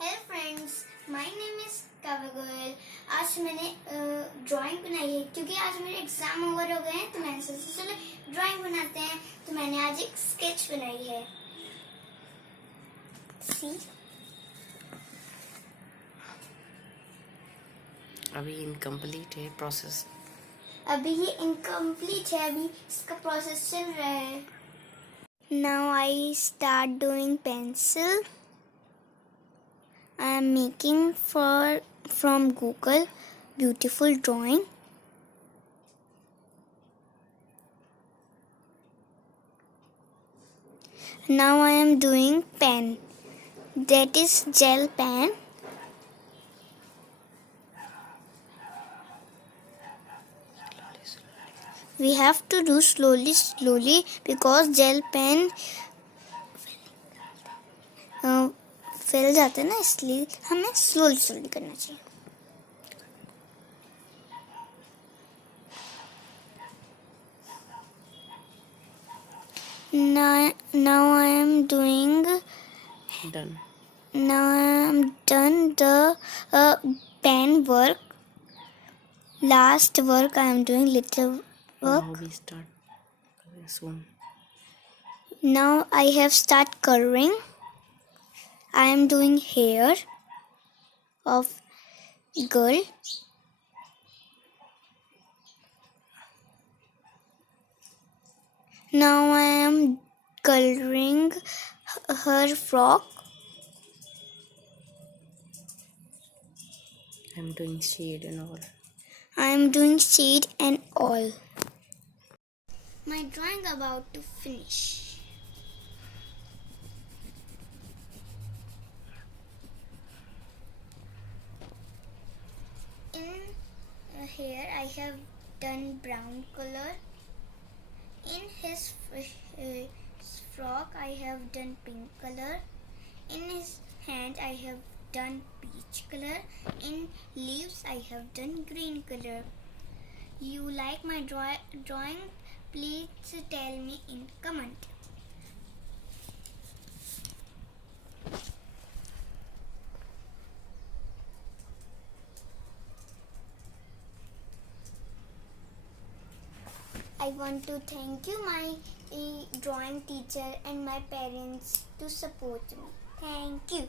Hello friends, my name is Kavya. आज मैंने drawing बनाई है क्योंकि आज मेरे एग्जाम ओवर हो गए हैं, तो मैंने सोचा चलो ड्राइंग बनाते हैं। तो मैंने आज एक स्केच बनाई है। सी अभी इनकम्प्लीट है प्रोसेस। अभी ये इनकम्प्लीट है, अभी इसका प्रोसेस चल रहा है। Now I start doing pencil. I am making from Google beautiful drawing. Now I am doing pen. That is gel pen. We have to do slowly because gel pen फैल जाता है ना, इसलिए हमें स्लोली करना चाहिए। Now I am doing. Done. Now I am done the pen work. Last work I am doing little work. Now we start soon. Now I have start coloring. I am doing hair of girl. Now I am coloring her frock. I'm doing shade and all. I am doing shade and all. My drawing about to finish. In here I have done brown color. In his frock I have done pink color. In his hand I have done peach color. In leaves I have done green color. You like my drawing? Please tell me in comment. I want to thank you, my drawing teacher, and my parents to support me. Thank you.